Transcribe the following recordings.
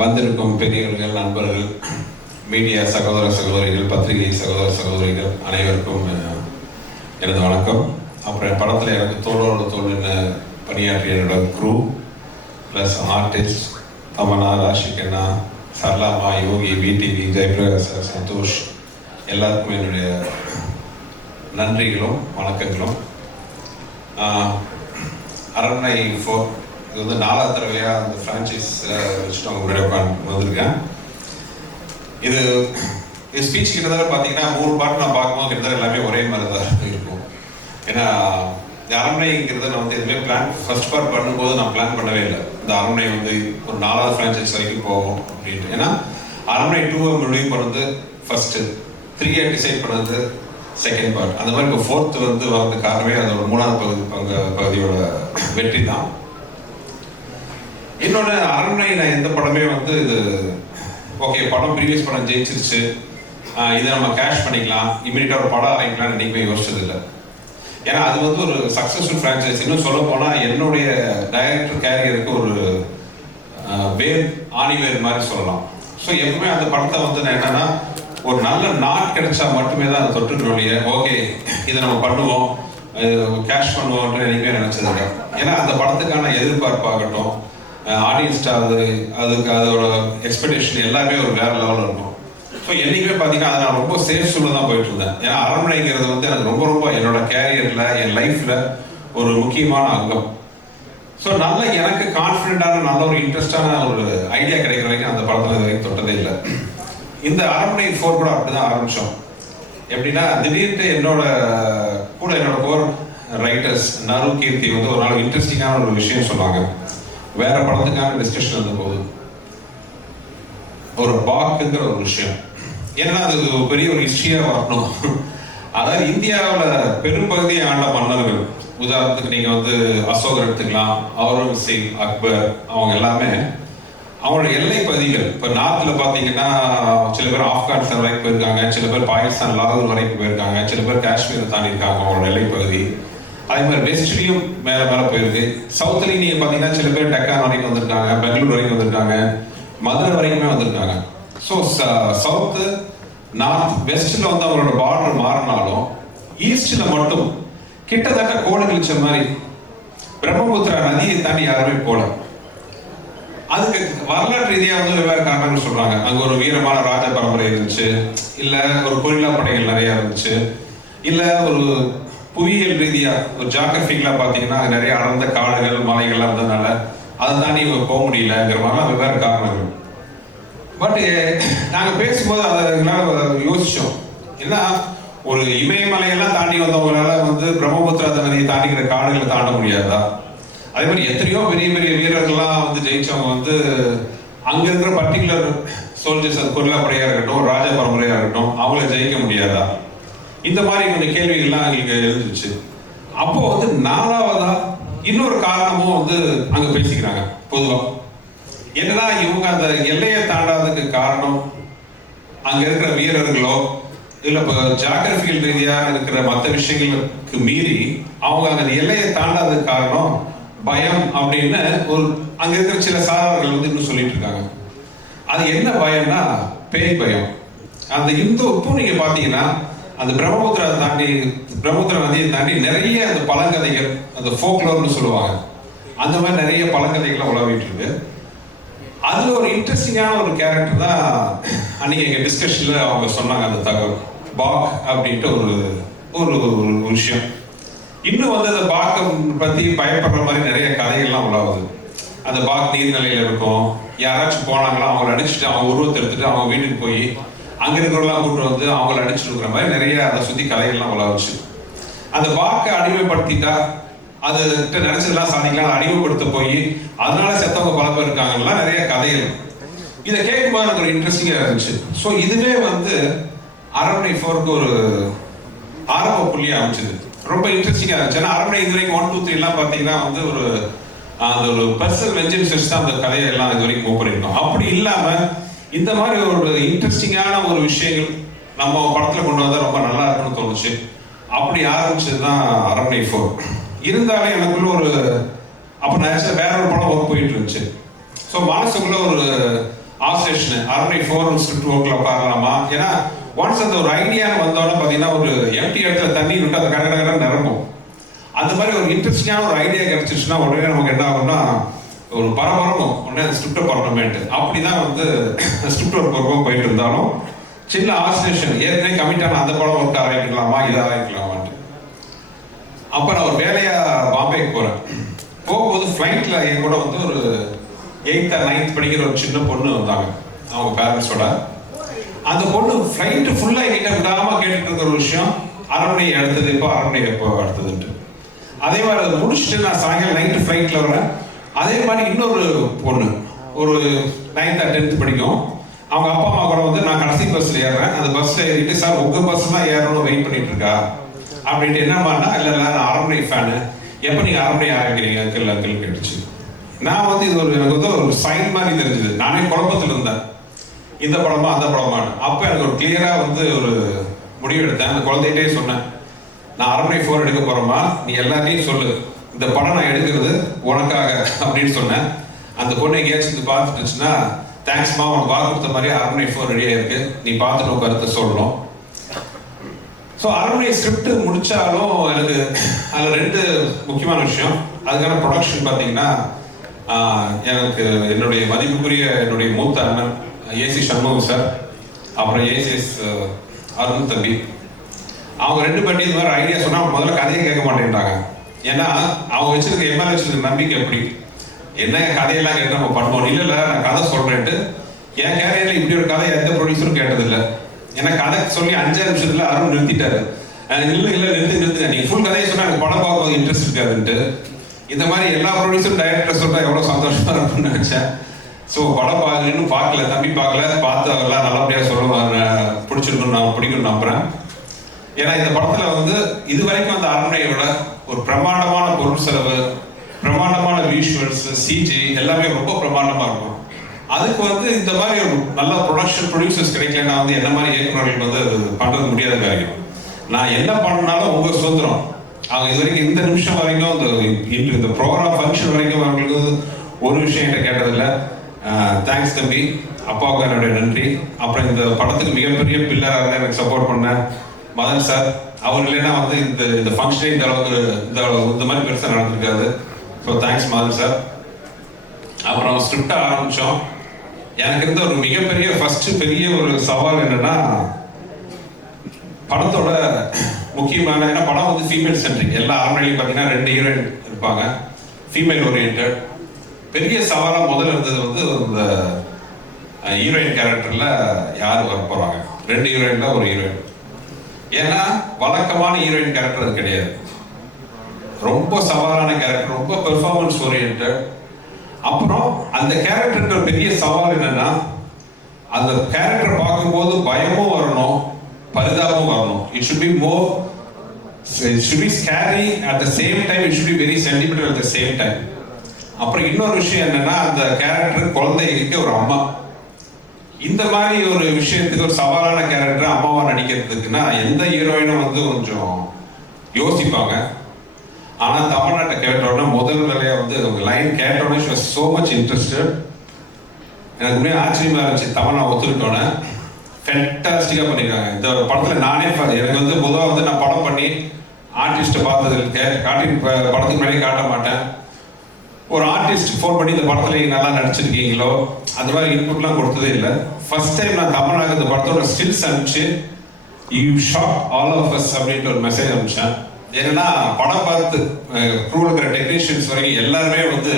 வந்திருக்கும் பெரியவர்கள், நண்பர்கள், மீடியா சகோதர சகோதரிகள், பத்திரிகை சகோதர சகோதரிகள் அனைவருக்கும் எனது வணக்கம். அப்புறம் படத்தில் எனக்கு தோளோடு தோல்னு பணியாற்றிய என்னோட crew plus artist Tamannaah, Raashi Khanna, சர்லாமா, யோகி, விடிவி, ஜெயபிரகாஷ் சார், சந்தோஷ், எல்லாருக்கும் என்னுடைய நன்றிகளும் வணக்கங்களும். அரண்மனை 4 இது வந்து 4வது தடவையாக அந்த ஃப்ரான்ச்சைஸ் வச்சுட்டு அவங்க முன்னாடி உட்காந்து வந்திருக்கேன். இது ஸ்பீச் கிட்டத்தட்ட பார்த்தீங்கன்னா 3 பாட்டு நான் பார்க்கும்போது கிட்டத்தட்ட எல்லாமே ஒரே மாதிரி தான் இருக்கும். ஏன்னா இந்த அரண்மனைங்கிறத நான் வந்து எதுவுமே ஃபர்ஸ்ட் பார்ட் பண்ணும்போது நான் பிளான் பண்ணவே இல்லை. இந்த அரண்மனை வந்து ஒரு 4வது ஃப்ரான்ச்சைஸ் வரைக்கும் போகும் அப்படின்ட்டு. ஏன்னா அரண்மனை 2 முடிவு பண்ணது ஃபர்ஸ்ட்டு, 3 டிசைட் பண்ணது செகண்ட் பார்ட். அந்த மாதிரி இப்போ 4th வந்து வரதுக்கு காரணமே அதோட 3வது பகுதியோட வெற்றி தான். இன்னொன்று, அரண்மனை நான் எந்த படமே வந்து இது ஓகே படம் ப்ரீவியஸ் படம் ஜெயிச்சிருச்சு, இதை நம்ம கேஷ் பண்ணிக்கலாம், இமீடியட்டாக ஒரு படம் ஆரம்பிக்கலாம்னு என்றைக்குமே யோசிச்சது இல்லை. ஏன்னா அது வந்து ஒரு சக்ஸஸ்ஃபுல் ஃப்ரான்ச்சைஸ். இன்னும் சொல்ல போனால் என்னுடைய டைரக்டர் கேரியருக்கு ஒரு ஆணிவேர் மாதிரி சொல்லலாம். ஸோ எப்பவுமே அந்த படத்தை வந்து நான் என்னன்னா ஒரு நல்ல நாட் கிடைச்சா மட்டுமே தான் அதை தொற்றுக்கிற வழியை ஓகே இதை நம்ம பண்ணுவோம், கேஷ் பண்ணுவோம்ன்ற என்றைக்குமே நினைச்சதில்லை. ஏன்னா அந்த படத்துக்கான எதிர்பார்ப்பாகட்டும், ஆடியன்ஸ்ட்டு அதுக்கு அதோட எக்ஸ்பெக்டேஷன் எல்லாமே ஒரு வேற லெவலில் இருக்கும். ஸோ என்றைக்குமே பார்த்தீங்கன்னா அதை நான் ரொம்ப சேஃப் சூழல் தான் போயிட்டு இருந்தேன். ஏன்னா அரண்மனைங்கிறது வந்து எனக்கு ரொம்ப ரொம்ப என்னோட கேரியரில், என் லைஃப்பில் ஒரு முக்கியமான அங்கம். ஸோ நல்ல எனக்கு கான்ஃபிடென்ட்டான நல்ல ஒரு இன்ட்ரெஸ்டான ஒரு ஐடியா கிடைக்கிற வரைக்கும் அந்த படத்தில் இது வரைக்கும் தொட்டதே இல்லை. இந்த அரண்மனை 4 கூட அப்படி தான் ஆரம்பித்தோம். எப்படின்னா திடீர்னு என்னோட கோர் ரைட்டர்ஸ் நரு, கீர்த்தி வந்து ஒரு நாள் இன்ட்ரெஸ்டிங்கான ஒரு விஷயம் சொன்னாங்க. வேற படத்துக்கான டிஸ்கஷன் இருந்தபோது ஒரு பாக்குங்கிற ஒரு விஷயம், ஏன்னா அது பெரிய ஒரு ஹிஸ்டரியா வரணும். அதாவது இந்தியாவில் பெரும்பகுதியை ஆண்ட மன்னர்கள், உதாரணத்துக்கு நீங்க வந்து அசோகர் எடுத்துக்கலாம், அவுரங்கசீப், அக்பர், அவங்க எல்லாமே அவங்களோட எல்லை பகுதிகள். இப்போ நார்த்தில் பார்த்தீங்கன்னா சில பேர் ஆப்கானிஸ்தான் வரைக்கும் போயிருக்காங்க, சில பேர் பாகிஸ்தான் லாகூர் வரைக்கும் போயிருக்காங்க, சில பேர் காஷ்மீரை தாண்டி இருக்காங்க அவங்களோட எல்லை பகுதி. அதே மாதிரி வெஸ்ட்லையும் மேலே போயிருக்கு. சவுத்துலையும் நீங்கள் பார்த்தீங்கன்னா சில பேர் டெக்கான் வரைக்கும் வந்திருக்காங்க, பெங்களூர் வரைக்கும் வந்திருக்காங்க, மதுரை வரைக்குமே வந்திருக்காங்க. ஸோ சவுத்து, நார்த், வெஸ்ட்டில் வந்து அவங்களோட பார்டர் மாறினாலும் ஈஸ்டில் மட்டும் கிட்டத்தட்ட கோடு கிழிச்ச மாதிரி பிரம்மபுத்திரா நதியை தாண்டி யாருமே போல. அதுக்கு வரலாற்று ரீதியாக வந்து வெவ்வேறு காரணங்கள் சொல்றாங்க. அங்கே ஒரு வீரமான ராஜ பரம்பரை இருந்துச்சு, இல்லை ஒரு கொரில்லா படைகள் நிறைய இருந்துச்சு, இல்லை ஒரு புவியியல் ரீதியா ஒரு ஜியாகிரபிக்கலா பார்த்தீங்கன்னா நிறைய அடர்ந்த காடுகள், மலைகள்லாம் இருந்ததுனால அதை தாண்டி இவங்க போக முடியலங்கிற மாதிரிலாம் வெவ்வேறு காரணங்கள். பட் நாங்கள் பேசும்போது அதை யோசிச்சோம். ஏன்னா ஒரு இமயமலையெல்லாம் தாண்டி வந்தவங்களால வந்து பிரம்மபுத்திரா நதியை தாண்டிக்கிற காடுகளை தாண்ட முடியாதா? அதே மாதிரி எத்தனையோ பெரிய பெரிய வீரர்கள்லாம் வந்து ஜெயிச்சவங்க வந்து அங்க இருக்கிற பர்டிகுலர் சோல்ஜர்ஸ், அது கொரில்லா படையா இருக்கட்டும், ராஜ பரம்பரையா இருக்கட்டும், அவங்கள ஜெயிக்க முடியாதா? இந்த மாதிரி கொஞ்சம் கேள்விகள்லாம் எங்களுக்கு எழுந்துச்சு. அப்போ வந்து 4வதா இன்னொரு காரணமும் வந்து அங்க பேசிக்கிறாங்க. பொதுவா என்னன்னா இவங்க அந்த எல்லையை தாண்டாததுக்கு காரணம் அங்க இருக்கிற வீரர்களோ இல்ல இப்போ ஜியாகிரபிக்கல் ரீதியாக இருக்கிற மற்ற விஷயங்களுக்கு மீறி அவங்க அந்த எல்லையை தாண்டாததுக்கு காரணம் பயம் அப்படின்னு ஒரு அங்க இருக்கிற சில சாதவர்கள் வந்து இன்னும் சொல்லிட்டு இருக்காங்க. அது என்ன பயம்னா பேய் பயம். அந்த இப்போ நீங்க பாத்தீங்கன்னா அந்த பிரம்மபுத்திரா நதியை தாண்டி நிறைய அந்த பழங்கதைகள், அந்த ஃபோக்லோர்னு சொல்லுவாங்க, அந்த மாதிரி நிறைய பழங்கதைகளை உலவிட்டு இருக்கு. அதுல ஒரு இன்ட்ரெஸ்டிங்கான ஒரு கேரக்டர் தான் அன்னைக்கு எங்க டிஸ்கஷன்ல அவங்க சொன்னாங்க. அந்த தகவல் பாக் அப்படின்ட்டு ஒரு விஷயம். இன்னும் வந்து அந்த பாக்கை பத்தி பயப்படுற மாதிரி நிறைய கதைகள்லாம் உலாவுது. அந்த பாக் நீர்நிலையில இருக்கும், யாராச்சும் போனாங்களா அவங்களை அடிச்சுட்டு அவங்க உருவத்தை எடுத்துட்டு அவங்க வீட்டுக்கு போய் அங்க இருக்கிறவங்களாம் கூட்டு வந்து அவங்களை அடிச்சுட்டு இருக்கிற மாதிரி நிறைய அதை சுத்தி கதைகள்லாம் உலாவுச்சு. அந்த பாக்கை அடிமைப்படுத்திட்டா அது நினைச்சதெல்லாம் சாதிக்கலாம், அடிமைப்படுத்த போய் அதனால செத்தவங்க பல பேர் இருக்காங்கலாம் நிறைய கதைகள். இதை கேட்கும்போது எனக்கு ஒரு இன்ட்ரெஸ்டிங்கா இருந்துச்சு. ஸோ இதுவே வந்து அரண்மனை 4க்கு ஒரு ஆரம்ப புள்ளியா அமைச்சது. ரொம்ப இன்ட்ரெஸ்டிங்கா இருந்துச்சு. ஏன்னா அரண்மனை இது வரைக்கும் 1, 2, 3 எல்லாம் பாத்தீங்கன்னா வந்து அந்த ஒரு பர்சனல் வெஞ்சன்ஸ் வச்சு தான் அந்த கதையை எல்லாம் இது வரைக்கும் மூவ் பண்ணிருக்கோம். அப்படி இல்லாம இந்த மாதிரி ஒரு இன்ட்ரெஸ்டிங்கான ஒரு விஷயங்கள் நம்ம படத்துல கொண்டு வந்தா ரொம்ப நல்லா இருக்குன்னு தோணுச்சு. அப்படி ஆரம்பிச்சதுதான் அரண்மனை 4. இருந்தாலும் எனக்குள்ள ஒரு அப்போ நான் வேற ஒரு படம் ஒர்க் போயிட்டு இருந்துச்சு. ஸோ மனசுக்குள்ள ஒரு ஆஸ்லேஷன் அரண்மனை 4 ஸ்கிரிப்ட் ஒர்க்ல உட்காரலாமா? ஏன்னா ஒன்ஸ் அந்த ஒரு ஐடியான்னு வந்தோன்னா பார்த்தீங்கன்னா ஒரு எம்டி இடத்துல தண்ணி விட்டு அந்த கடற்கரை நிரம்பும். அந்த மாதிரி ஒரு இன்ட்ரெஸ்டிங்கான ஒரு ஐடியா கிடைச்சிச்சுன்னா உடனே நமக்கு என்ன ஆகும்னா ஒரு பரபரப்பும் உடனே அந்த ஸ்கிரிப்டை பண்ணணுமேட்டு. அப்படிதான் வந்து ஸ்கிரிப்ட் ஒர்க் ஒர்க்கும் போயிட்டு இருந்தாலும் சின்ன ஆஸ்லேஷன் ஏற்கனவே கமிட்டான அந்த படம் ஒர்க் ஆரம்பிக்கலாமா இதை ஆரம்பிக்கலாமான்ட்டு. அப்போ நான் ஒரு வேலையா பாம்பேக்கு போறேன். போகும்போது ஃப்ளைட்ல என் கூட வந்து ஒரு 8th or 9th படிக்கிற ஒரு சின்ன பொண்ணு வந்தாங்க அவங்க பேரண்ட்ஸோட. அந்த பொண்ணு ஃப்ளைட்டு ஃபுல்லா என்கிட்ட விடாம கேட்டுட்டு இருக்கிற ஒரு விஷயம், அரண்மனை அடுத்தது எப்போ, அரண்மனை எப்போ அடுத்ததுன்ட்டு. அதே மாதிரி அதை முடிச்சுட்டு நான் சாயங்காலம் நைட்டு ஃப்ளைட்ல வரேன். அதே மாதிரி இன்னொரு பொண்ணு ஒரு 9th or 10th படிக்கும். அவங்க அப்பா அம்மா கூட வந்து நான் கடைசி பஸ்ல ஏறுறேன். அந்த பஸ்ல ஏறிட்டு சார் உங்க பஸ் தான் ஏறணும் வெயிட் பண்ணிட்டு இருக்கா அப்படின்ட்டு என்னமானா இல்லை நான் அரண்மனை ஃபேனு, எப்போ நீங்க அரண்மனை ஆரம்பிக்கிறீங்க அங்கிள் அங்கிள் கேட்டுச்சு. நான் வந்து இது எனக்கு வந்து ஒரு சைன் மாதிரி தெரிஞ்சுது. நானே குழப்பத்தில் இருந்தேன், இந்த படமா அந்த படமானு. அப்போ எனக்கு ஒரு கிளியரா வந்து ஒரு முடிவு எடுத்தேன். அந்த குழந்தைகிட்டே சொன்னேன், நான் அரண்மனை 4 எடுக்க போறோமா, நீ எல்லாத்தையும் சொல்லு, இந்த படம் நான் எடுக்கிறது உனக்காக அப்படின்னு சொன்னேன். அந்த பொண்ணு எங்கேயாச்சும் பார்த்துட்டுச்சுன்னா தேங்க்ஸ்மா உனக்கு வாக்கு கொடுத்த மாதிரி அரண்மனை 4 ரெடியா இருக்கு, நீ பார்த்துட்டு உன் கருத்தை சொல்லணும். ஸோ அரண்மனை ஸ்கிரிப்ட் முடிச்சாலும் எனக்கு அதில் 2 முக்கியமான விஷயம். அதுக்கான ப்ரொடக்ஷன் பார்த்தீங்கன்னா எனக்கு என்னுடைய மதிப்புக்குரிய என்னுடைய மூத்த அண்ணன் ஏசி சண்முகம் சார், அப்புறம் ஏசிஎஸ் அருண் தம்பி, அவங்க 2 பேரும் இது மாதிரி ஐடியா சொன்னா முதல்ல கதையை கேட்க மாட்டேன்ட்டாங்க. ஏன்னா அவங்க வச்சிருக்க எம்எல்ஏ வச்சிருக்க நம்பிக்கை எப்படி, என்ன கதையெல்லாம் கேட்டு நம்ம பண்ணுவோம். இல்லை நான் கதை சொல்றேன்ட்டு என் கேரியர்ல இப்படி ஒரு கதை எந்த ப்ரொடியூசரும் கேட்டதில்லை. ஏன்னா கதை சொல்லி 5 நிமிஷத்துல அருண் நிறுத்திட்டாரு. இல்லை நிறுத்துங்க, நீங்க ஃபுல் கதையை சொன்னா எனக்கு படம் பார்க்க இன்ட்ரெஸ்ட் இருக்காதுன்ட்டு. இந்த மாதிரி எல்லா ப்ரொடியூசரும் டைரக்டர் சொல்றா எவ்வளவு சந்தோஷமா இருக்கும்னு நினைச்சேன். ஸோ படம் இன்னும் பார்க்கல, தம்பி பார்க்கல, பார்த்து அவெல்லாம் நல்லபடியா சொல்லுவாங்க, பிடிச்சிருக்கணும், நான் பிடிக்கும் நம்புறேன். ஏன்னா இந்த படத்துல வந்து இது வரைக்கும் அந்த அரண்மனையோட ஒரு பிரம்மாண்டமான பொருள் செலவு, பிரம்மாண்டமான விஷுவல்ஸ், சிஜி எல்லாமே ரொம்ப பிரம்மாண்டமா இருக்கும். அதுக்கு வந்து இந்த மாதிரி ஒரு நல்ல ப்ரொடக்ஷன் ப்ரொடியூசர்ஸ் கிடைக்கலன்னா வந்து என்ன மாதிரி இயக்குநர்கள் வந்து அது பண்றது முடியாத காரியம். நான் என்ன பண்ணாலும் உங்க சுதந்திரம். அவங்க இது வரைக்கும் இந்த நிமிஷம் வரைக்கும் இந்த ப்ரோக்ராம் ஃபங்க்ஷன் வரைக்கும் அவங்களுக்கு ஒரு விஷயம் என்கிட்ட கேட்டதில்லை. தேங்க்ஸ் தம்பி, அப்பாவுக்கு என்னுடைய நன்றி. அப்புறம் இந்த படத்துக்கு மிகப்பெரிய பில்லராக இருந்தால் எனக்கு சப்போர்ட் பண்ண மதன் சார், அவர் இல்லைன்னா வந்து இந்த ஃபங்க்ஷனே இந்த அளவுக்கு இந்த மாதிரி பெருசாக நடந்திருக்காது. So thanks Madan sir. அப்புறம் ஸ்கிரிப்டை ஆரம்பித்தோம். எனக்கு இருந்த ஒரு மிகப்பெரிய ஃபர்ஸ்ட் பெரிய ஒரு சவால் என்னன்னா படத்தோட முக்கியமான, ஏன்னா படம் வந்து ஃபீமேல் சென்ட்ரிக், எல்லா அரண்மனையிலையும் பார்த்தீங்கன்னா 2 ஹீரோயின் இருப்பாங்க, ஃபீமேல் ஓரியன்ட். பெரிய சவாலாக முதல்ல இருந்தது வந்து இந்த ஹீரோயின் கேரக்டர்ல யார் வர போறாங்க, 2 ஹீரோயின்ல ஒரு ஹீரோயின். ஏன்னா வழக்கமான ஹீரோயின் கேரக்டர் அது கிடையாது, ரொம்ப சவாலான கேரக்டர், ரொம்ப பெர்ஃபார்மன்ஸ் ஓரியன்ட். அப்புறம் அந்த கேரக்டருக்கு பெரிய சவால் என்னன்னா அந்த கேரக்டர் பார்க்கும்போது பயமும் வரணும், பரிதாபமும் வரணும். It should be more, it should be scary at the same time, it should be very sentimental at the same time. அப்புறம் இன்னொரு விஷயம் என்னன்னா அந்த கேரக்டர் குழந்தைக்கு ஒரு அம்மா. இந்த மாதிரி ஒரு விஷயத்துக்கு ஒரு சவாலான கேரக்டர் அம்மாவா நடிக்கிறதுக்குன்னா எந்த ஹீரோயினும் வந்து கொஞ்சம் யோசிப்பாங்க. ஆனா தமிழ்நாட்டை கேட்டோன்னா முதல் வேலையா வந்து அவங்க லைன் கேட்டோன்னே she was so much interested. எனக்கு உண்மையாக ஆச்சரியமா இருந்துச்சு. தமிழ் நான் ஒத்துக்கிட்டோன்னே ஃபேண்டாஸ்டிக்கா பண்ணிருக்காங்க இந்த படத்துல. நானே எனக்கு வந்து பொதுவாக வந்து நான் படம் பண்ணி ஆர்டிஸ்ட்டை பார்த்தது படத்துக்கு முன்னாடி காட்ட மாட்டேன். ஒரு ஆர்டிஸ்ட் ஃபோன் பண்ணி இந்த படத்துல நல்லா நடிச்சிருக்கீங்களோ அந்த மாதிரி இன்புட்லாம் கொடுத்ததே இல்லை. ஃபர்ஸ்ட் டைம் நான் தமிழ்நாடு இந்த படத்தோட ஸ்டில்ஸ் அனுப்பிச்சு you shot all of us அப்படின்ட்டு ஒரு மெசேஜ் அனுப்பிச்சேன். ஏன்னா படம் பார்த்து க்ரூவில் இருக்கிற டெக்னீஷியன்ஸ் வரைக்கும் எல்லாருமே வந்து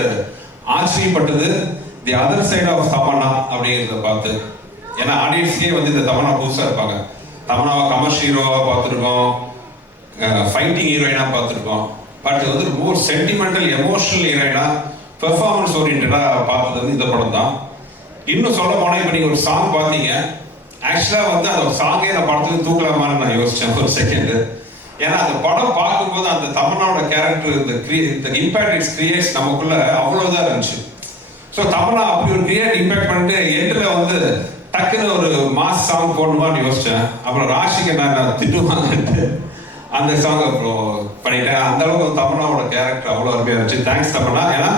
ஆச்சரியப்பட்டது the other side of Tamannaah அப்படிங்கிறத பார்த்து. ஏன்னா ஆடியன்ஸ்க்கே வந்து இந்த தமன்னா புதுசாக இருப்பாங்க. தமன்னாவை கமர்ஷியல் ஹீரோவாக பார்த்துருக்கோம், ஃபைட்டிங் ஹீரோயினாக பார்த்துருக்கோம். பட் வந்து மோர் சென்டிமெண்டல் எமோஷனல் ஹீரோயினா பெர்ஃபார்மன்ஸ் ஓரியன்டாக பார்த்தது வந்து இந்த படம் தான். இன்னும் சொல்ல போனால் இப்போ நீங்கள் ஒரு சாங் பார்த்தீங்க, ஆக்சுவலாக வந்து அந்த சாங்கே நான் படத்துக்கு தூக்கலாமான்னு நான் யோசித்தேன் ஒரு செகண்டு. ஏன்னா அந்த படம் பார்க்கும்போது அந்த தமன்னாவோட கேரக்டர் இந்த இம்பாக்ட் இட்ஸ் கிரியேட்ஸ் நமக்குள்ள அவ்வளவுதான் இருந்துச்சு. ஸோ தமன்னா அப்படி ஒரு கிரியேட் இம்பாக்ட் பண்ணிட்டு எண்டில் வந்து டக்குன்னு ஒரு மாஸ் சாங் போடணுமான்னு யோசிச்சேன். அப்புறம் ராஷிக்கு நான் திட்டுவாங்கன்ட்டு அந்த சாங் அப்புறம் பண்ணிட்டேன். அந்த அளவுக்கு தமன்னாவோட கேரக்டர் அவ்வளோ அருமையாக இருந்துச்சு. தேங்க்ஸ் தமன்னா. ஏன்னா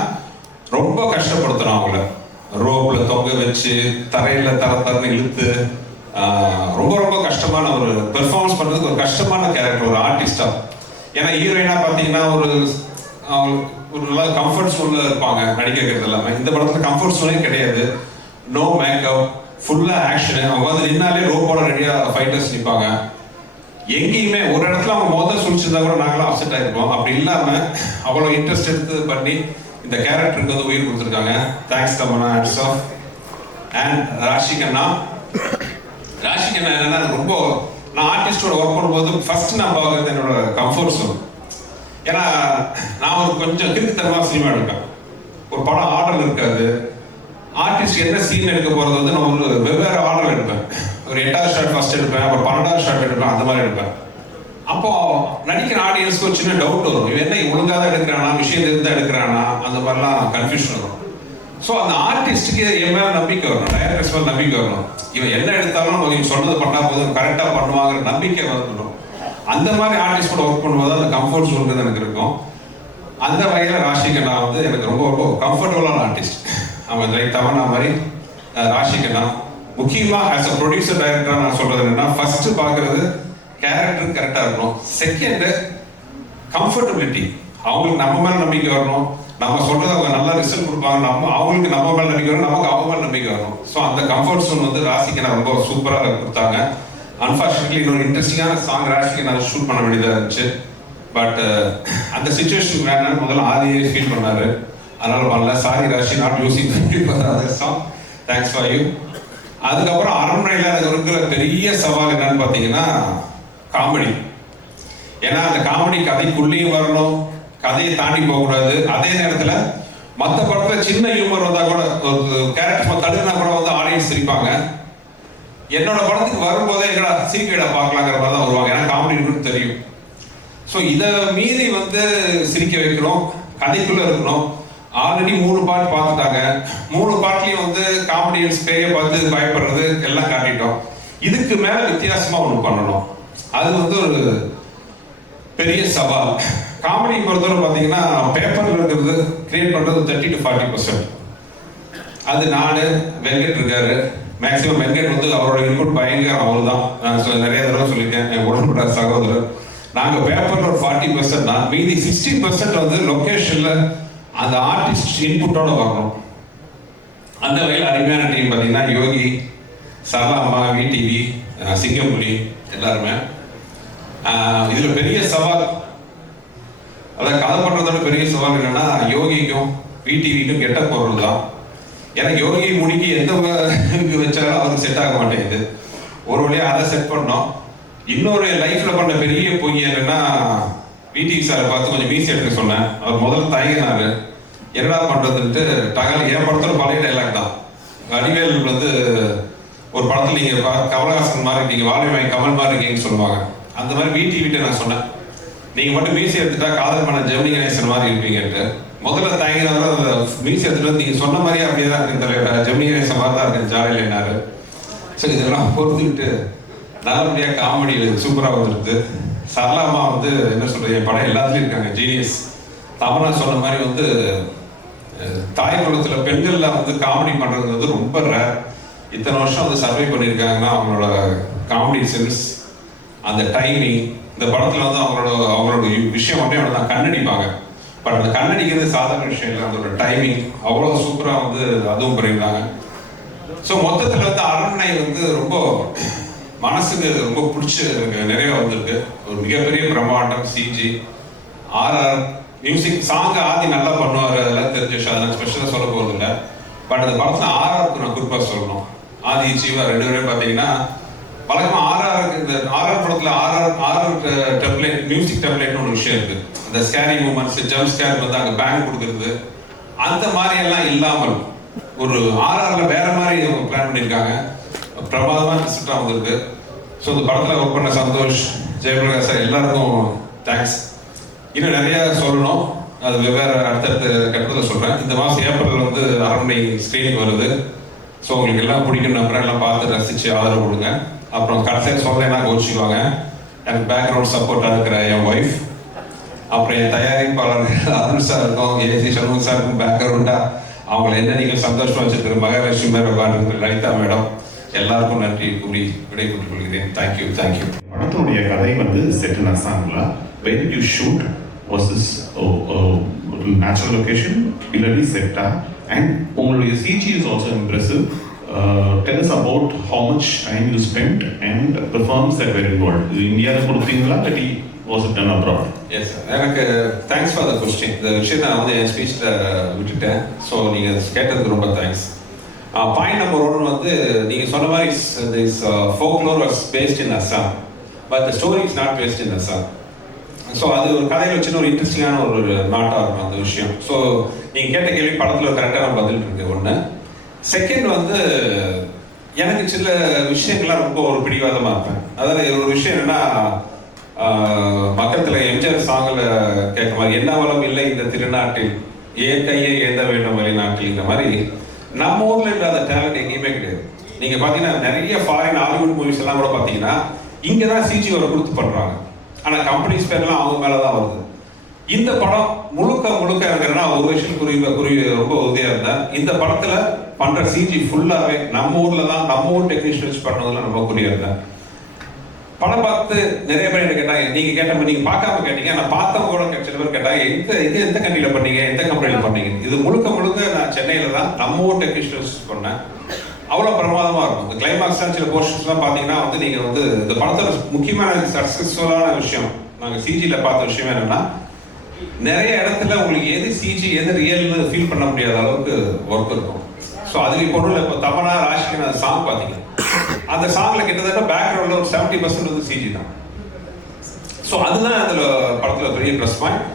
ரொம்ப கஷ்டப்படுத்துறோம் அவங்கள. ரோப்ல தொங்க வச்சு தரையில தரன்னு இழுத்து ரொம்ப ரொம்ப கஷ்டமான ஒரு பெர்ஃபார்மன்ஸ் பண்றதுக்கு ஒரு கஷ்டமான கேரக்டர் ஒரு ஆர்டிஸ்டா. ஏன்னா ஹீரோயினா பாத்தீங்கன்னா ஒரு நல்ல கம்ஃபர்ட் ஜோன்ல இருப்பாங்க நடிக்கிறது எல்லாமே. இந்த படத்துல கம்ஃபர்ட் ஜோனே கிடையாது. நோ மேக்கப், ஃபுல்லா ஆக்ஷன். அவங்க வந்து நின்னாலே ரோப்போட ரெடியா ஃபைட்டர்ஸ் நிற்பாங்க. எங்கேயுமே ஒரு இடத்துல அவங்க மொதல் சுழிச்சிருந்தா கூட நாங்களாம் அப்செட் ஆயிருப்போம். அப்படி இல்லாம அவ்வளவு இன்ட்ரெஸ்ட் எடுத்து பண்ணி இந்த கேரக்டருக்கு வந்து உயிர் கொடுத்துருக்காங்க. Thanks Tamannaah, hats off. And Raashi Khanna என்னன்னா ரொம்ப நான் ஆர்டிஸ்டோட ஒர்க் பண்ணும்போது ஃபர்ஸ்ட் நான் பார்க்கறது என்னோட கம்ஃபர்ட் ஜோன். ஏன்னா நான் ஒரு கொஞ்சம் கிறுக்குத்தனமாக சினிமா எடுப்பேன். ஒரு படம் ஆர்டர் இருக்காது. ஆர்டிஸ்ட் என்ன சீன் எடுக்க போறது வந்து நான் ஒரு வெவ்வேறு ஆர்டர் எடுப்பேன். ஒரு 8வது ஷாட் ஃபர்ஸ்ட் எடுப்பேன், அப்புறம் 12வது ஷாட் எடுப்பேன், அந்த மாதிரி எடுப்பேன். அப்போ நடிக்கிற ஆடியன்ஸ்க்கு ஒரு சின்ன டவுட் வரும். இவன் என்ன ஒழுங்காக தான் எடுக்கிறானா, விஷயம் தெரிந்து எடுக்கிறானா, அந்த மாதிரிலாம் கன்ஃபியூஷன் வரும். ஸோ அந்த ஆர்டிஸ்டுக்கு என் மேலே நம்பிக்கை வரணும், டைரக்டர்ஸ் மேலே நம்பிக்கை வரணும். இவன் என்ன எடுத்தாலும் இவன் சொன்னது பண்ணா போதும், கரெக்டாக பண்ணுவாங்கிற நம்பிக்கை வந்துடும். அந்த மாதிரி ஆர்டிஸ்டோட ஒர்க் பண்ணும்போது அந்த கம்ஃபர்ட் ஜோன்றது எனக்கு இருக்கும். அந்த வகையில் ராஷிகண்ணா வந்து எனக்கு ரொம்ப ரொம்ப கம்ஃபர்டபுளான ஆர்டிஸ்ட். அவன் லைக் தமன்னா மாதிரி ராஷிகண்ணா. முக்கியமாக ஆஸ் அ ப்ரொடியூசர் டைரக்டராக நான் சொல்றது என்னன்னா, ஃபர்ஸ்ட் பார்க்கறது கேரக்டர் கரெக்டாக இருக்கணும். Second comfortability. அவங்களுக்கு நம்ம மேலே நம்பிக்கை வரணும். நம்ம சொல்றது அவங்க நல்லா ரிசல்ட் கொடுப்பாங்க. அவங்களுக்கு நம்ம மேலே நம்பிக்கை வரணும், நமக்கு அவங்க மேலே நம்பிக்கை வரணும். ஸோ அந்த கம்ஃபர்ட் ஜோன் வந்து ராஷிகண்ணா ரொம்ப சூப்பராக கொடுத்தாங்க. அன்ஃபார்ச்சுனேட்லி இன்னொரு இன்ட்ரெஸ்டிங்கான சாங் ராஷிகண்ணா ஷூட் பண்ண வேண்டியதாக இருந்துச்சு. பட் அந்த சிச்சுவேஷன் வேணாலும் முதல்ல ஆதியே ஃபீல் பண்ணாரு, அதனால பண்ணல. Sorry Raashi, not using song. Thanks for you. அதுக்கப்புறம் அரண்மனையில் எனக்கு இருக்கிற பெரிய சவால் என்னன்னு பார்த்தீங்கன்னா காமெடி. ஏன்னா அந்த காமெடி கதைக்குள்ளேயும் வரணும், கதையை தாண்டி போகக்கூடாது. அதே நேரத்தில் மற்ற படத்தில் சின்ன ஹியூமர் வந்தால் கூட ஒரு கேரக்டர் தடுனா கூட வந்து ஆடியன்ஸ் சிரிப்பாங்க. என்னோட படத்துக்கு வரும்போதே எங்கடா சிரிக்கடா பார்க்கலாங்கிற மாதிரி தான் வருவாங்க. ஏன்னா காமெடி இருக்குன்னு தெரியும். ஸோ இதை மீறி வந்து சிரிக்க வைக்கணும், கதைக்குள்ளே இருக்கணும். ஆல்ரெடி 3 பார்ட் பார்த்துட்டாங்க. 3 பார்ட்லையும் வந்து காமெடியன்ஸ் பேய பார்த்து பயப்படுறது எல்லாம் காட்டிட்டோம். இதுக்கு மேல வித்தியாசமா ஒன்று பண்ணணும். அது வந்து ஒரு பெரிய சவால். காமெடி பொறுத்தவரை பார்த்தீங்கன்னா பேப்பர்ல இருக்கிறது கிரியேட் பண்றது 30 to 40%. அது நானு வெங்கட் இருக்காரு. மேக்சிமம் வெங்கட் வந்து அவரோட இன்புட் பயங்கரம். அவர் தான் நான் நிறைய தடவை சொல்லியிருக்கேன், என் உடன்பட சகோதரர். நாங்கள் பேப்பர்ல ஒரு 40% தான். மீதி 60% வந்து லொக்கேஷன்ல அந்த ஆர்டிஸ்ட் இன்புட்டோட வரணும். அந்த வகையில் அருமையான டீம் பார்த்தீங்கன்னா யோகி, சரளாம்மா, விடிவி, சிங்கம்புலி எல்லாருமே. இதில் பெரிய சவால், அதாவது கதை பண்ணுறதோட பெரிய சவால் என்னன்னா யோகிக்கும் விடிவிக்கும் கெட்ட போடுறது தான். எனக்கு யோகி முடிக்கு எந்த வச்சாலும் அவருக்கு செட் ஆக மாட்டேங்குது. ஒரு வழியாக அதை செட் பண்ணோம். இன்னொரு லைஃப்ல பண்ண பெரிய பொய் என்னன்னா, விடிவி சாரை பார்த்து கொஞ்சம் மீசி எடுக்க சொன்னேன். அவர் முதல்ல தயங்கினாரு, என்னடா பண்றதுன்ட்டு. டகல் என் படத்துல பழைய டைலாக் தான். வடிவேல் வந்து ஒரு படத்துல நீங்க கமலஹாசன் மாதிரி இருக்கீங்க, வாழ்வை கமல் மாதிரி இருக்கீங்கன்னு சொல்லுவாங்க. அந்த மாதிரி விடிவிட்ட நான் சொன்னேன், நீங்க மட்டும் மீசி எடுத்துட்டா காதல் பண்ண ஜெமினி கணேசன் மாதிரி இருப்பீங்கன்ட்டு. முதல்ல தயங்கினாலும் அந்த மீசி எடுத்துட்டு நீங்க சொன்ன மாதிரி அப்படியே தான் இருக்கு, தலைவர் ஜெமினி கணேசன் மாதிரி தான் இருக்கு ஜாலியில் என்னாரு. ஸோ இதெல்லாம் பொறுத்துக்கிட்டு நல்லபடியாக காமெடி சூப்பராக வந்துருக்கு. சரளாமா வந்து என்ன சொல்றது, என் படம் எல்லாத்துலயும் இருக்காங்க, ஜீனியஸ். தமன்னா சொன்ன மாதிரி வந்து தாய் குலத்துல பெண்கள்ல வந்து காமெடி பண்றது வந்து ரொம்ப ரேர். இத்தனை வருஷம் வந்து சர்வை பண்ணியிருக்காங்கன்னா அவங்களோட காமெடி சென்ஸ், அந்த டைமிங். இந்த படத்துல வந்து அவங்களோட விஷயம் மட்டும் தான் கண்ணடிப்பாங்க. பட் அந்த கண்ணடிக்கிறது சாதாரண விஷயம் இல்லை. அதோட டைமிங் அவ்வளோ சூப்பரா வந்து அதுவும் பண்ணியிருந்தாங்க. ஸோ மொத்தத்தில் வந்து அரண்மனை வந்து ரொம்ப மனசுக்கு ரொம்ப பிடிச்ச நிறைய வந்திருக்கு. ஒரு மிகப்பெரிய பிரம்மாண்டம். சிஜி, ஆர்ஆர், மியூசிக், சாங் ஆதி நல்லா பண்ணுவார், அதெல்லாம் தெரிஞ்ச விஷயம், அதெல்லாம் ஸ்பெஷலாக சொல்ல போகிறது இல்லை. பட் அந்த படத்தில் ஆர்ஆருக்கு நான் குறிப்பாக சொல்லணும். ஆதி ஜீவா 2 பேரும் பார்த்தீங்கன்னா வழக்கமாக ஆர்ஆருக்கு இந்த ஆர்ஆர் படத்தில் ஆர்ஆர் டெம்ப்ளேட், மியூசிக் டெம்ப்ளேட்னு ஒரு விஷயம் இருக்கு. அந்த ஸ்கேரி மூமெண்ட்ஸ், ஜம்ப் ஸ்கேர் வந்து அங்கே பேங்க் கொடுக்குறது, அந்த மாதிரி எல்லாம் இல்லாமல் ஒரு ஆர்ஆர்ல வேற மாதிரி பிளான் பண்ணியிருக்காங்க. பிரமாதமாக ரிசல்ட்டாக வந்திருக்கு. ஸோ இந்த படத்தில் ஒர்க் பண்ண சந்தோஷ், ஜெயபிரகாஷ் சார் எல்லாருக்கும் தேங்க்ஸ். இன்னும் நிறைய சொல்லணும், அது வெவ்வேறு அடுத்தடுத்த கட்டத்தில் சொல்கிறேன். இந்த மாதம் ஏப்ரல் வந்து அரண்மனை ஸ்க்ரீனிங் வருது. ஸோ உங்களுக்கு எல்லாம் பிடிக்கும் நம்புறேன். எல்லாம் பார்த்து ரசித்து ஆதரவு கொடுங்க. அப்புறம் கடைசியாக சொல்லேன்னா கோச்சிக்குவாங்க. எனக்கு பேக்ரவுண்ட் சப்போர்ட்டாக இருக்கிற என் ஒய்ஃப், அப்புறம் என் தயாரிப்பாளர் அருண் சார் இருக்கும், ஏசி சண்முக சாருக்கும் பேக்ரவுண்டாக அவங்களை என்ன நீங்கள் சந்தோஷமா வச்சிருக்கிற மகாலட்சுமி மேடம், லலிதா மேடம், எல்லாருக்கும் நன்றி கூறி விடைபெற்றுக் கொள்கிறேன். தேங்க்யூ. படத்துடைய கதை வந்து செட் இன் அசாம்ல. When you shoot, was this natural location, இல்லடி செட்டா? And உங்களுடைய CG is also impressive. Tell us about how much time you spent and the firms that were involved. இந்தியாவில் கொடுத்தீங்களா இல்லாட்டி was it done abroad? Yes sir. எனக்கு thanks for the question. இந்த விஷயத்தை நான் வந்து என் ஸ்பீச்சில் விட்டுட்டேன். ஸோ நீங்கள் கேட்டதுக்கு ரொம்ப தேங்க்ஸ். பாயிண்ட் நம்பர் 1 வந்து நீங்கள் சொன்ன மாதிரி this folklore was based in Assam, but the story is not based in Assam. So அது ஒரு கதையில் வச்சுன்னு ஒரு இன்ட்ரெஸ்டிங்கான ஒரு நாட்டாக இருக்கும் அந்த விஷயம். ஸோ நீங்கள் கேட்ட கேள்வி படத்தில் ஒரு கரெக்டான பதில் இருக்கு ஒன்று. செகண்ட் வந்து எனக்கு சில விஷயங்கள்லாம் ரொம்ப ஒரு பிடிவாதமாக இருப்பேன். அதாவது ஒரு விஷயம் என்னன்னா, மக்கத்தில் எம்ஜிஆர் சாங்கில் கேட்க மாதிரி என்ன வளம் இல்லை இந்த திருநாட்டில் ஏன் கையை ஏந்த வேண்டும் வெளிநாட்டில் மாதிரி நம்ம ஊரில் இல்லாத டேலண்ட் எங்கேயுமே கிடையாது. நீங்கள் பார்த்தீங்கன்னா நிறைய ஃபாரின் ஹாலிவுட் மூவிஸ் எல்லாம் கூட பார்த்தீங்கன்னா இங்கே தான் சிஜி ஒரு கொடுத்து பண்ணுறாங்க. ஆனால் கம்பெனிஸ் பேர்லாம் அவங்க மேலே தான் வருது. இந்த படம் முழுக்க இருக்கிறன்னா ஒரு விஷயம் ரொம்ப உறுதியாக இருந்தேன். இந்த படத்தில் பண்ணுற சிஜி ஃபுல்லாகவே நம்ம ஊரில் தான், நம்ம ஊர் டெக்னீஷியன் வச்சு பண்ணதில் ரொம்ப குறியாக இருந்தேன். படம் பார்த்து நிறைய பேர் என்ன கேட்டாங்க, நீங்கள் கேட்ட நீங்கள் பார்க்காம கேட்டீங்க, நான் பார்த்தவங்க கூட சில பேர் கேட்டாங்க எந்த கண்ட்ரியில் பண்ணீங்க, எந்த கம்பெனியில் பண்ணீங்க. இது முழுக்க நான் சென்னையில் தான் நம்ம ஊர் டெக்னீஷியன்ஸ் பண்ணேன். அவ்வளோ பிரமாதமாக இருக்கும். இந்த கிளைமாக்ஸ்லாம் சில போர்ஷன்ஸ்லாம் பார்த்தீங்கன்னா வந்து நீங்கள் வந்து இந்த படத்தோட முக்கியமான சக்ஸஸ்ஃபுல்லான விஷயம் நாங்கள் சிஜியில் பார்த்த விஷயம் என்னென்னா, நிறைய இடத்துல உங்களுக்கு எது சிஜி எது ரியல்னு ஃபீல் பண்ண முடியாத அளவுக்கு ஒர்க் இருக்கும். ஸோ அதுக்கு இப்போ ஒன்றும் இல்லை. இப்போ தமனா ராஷ்கின் அந்த சாங் பார்த்தீங்க, அந்த சாங்ல கிட்டத்தட்ட பேக்ரவுண்ட்ல ஒரு 70% வந்து சிஜி தான். ஸோ அதுதான் அதில் படத்தில் பெரிய ப்ளஸ் பாயிண்ட்.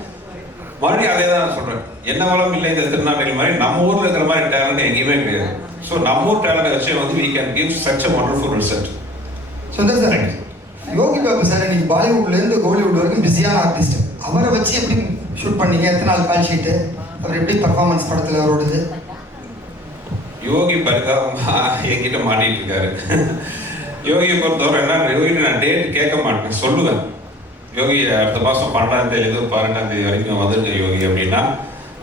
மறுபடியும் அதே தான் சொல்கிறேன், என்ன வளம் இல்லை இந்த திருநாட்டில் மாதிரி நம்ம ஊரில் இருக்கிற மாதிரி டேலண்ட் எங்கேயுமே கிடையாது. ஸோ நம்ம ஊர் டேலண்ட் வச்சு வந்து we can give such a wonderful result. Sundar sir, Yogi Babu sir இன்னைக்கு பாலிவுட்லேருந்து கோலிவுட் வரைக்கும் பிஸியான ஆர்டிஸ்ட். அவரை வச்சு எப்படி ஷூட் பண்ணீங்க? எத்தனை நாள் கால் ஷீட்டு? அவர் எப்படி பர்ஃபார்மன்ஸ் படத்தில் அவரோடது? யோகி பரிதாபமா என்கிட்ட மாட்டிட்டு இருக்காரு. யோகியை பொறுத்தவரை என்ன, யோகி நான் டேட் கேட்க மாட்டேன், சொல்லுவேன். யோகி அடுத்த மாதம் 12ஆம் தேதி 12ஆம் தேதி வரைக்கும் வந்துட்டு யோகி அப்படின்னா,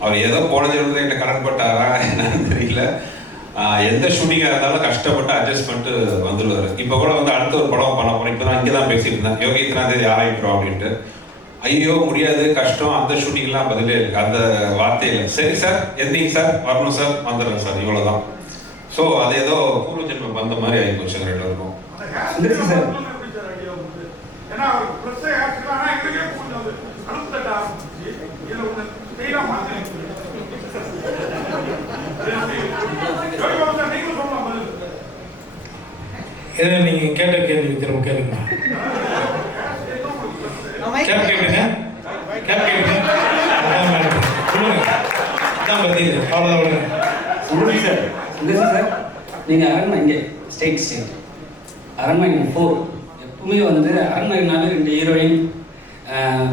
அவர் ஏதோ போன ஜென்மத்தில் என்கிட்ட கடன் பட்டாரா என்னன்னு தெரியல. எந்த ஷூட்டிங்காக இருந்தாலும் கஷ்டப்பட்டு அட்ஜஸ்ட் பண்ணிட்டு வந்துடுவார். இப்போ கூட வந்து அடுத்த ஒரு படம் பண்ண போகிறோம். இப்போ தான் இங்கே தான் பேசிட்டு இருந்தேன், யோகி இத்தனாம் தேதி ஆரம்பிக்கிறோம் அப்படின்ட்டு. ஐயோ முடியாது, கஷ்டம், அந்த ஷூட்டிங்லாம் பதிலே இருக்கு, அந்த வார்த்தையில். சரி சார், எந்தீங்க சார், வரணும் சார், வந்துடுறேன் சார், இவ்வளோதான். ஸோ அது ஏதோ பூர்வ ஜென்மம் வந்த மாதிரி ஆகி போச்சு ரெண்டு இருக்கும். இதை நீங்க கேட்ட கேள்வி திரும்ப கேளுங்க. கேட்குங்க சார், நீங்கள் அரண்மனை இங்கே ஸ்டேட் அரண்மனை 4 எப்பவுமே வந்து அரண்மனைனாலே 2 ஹீரோயின்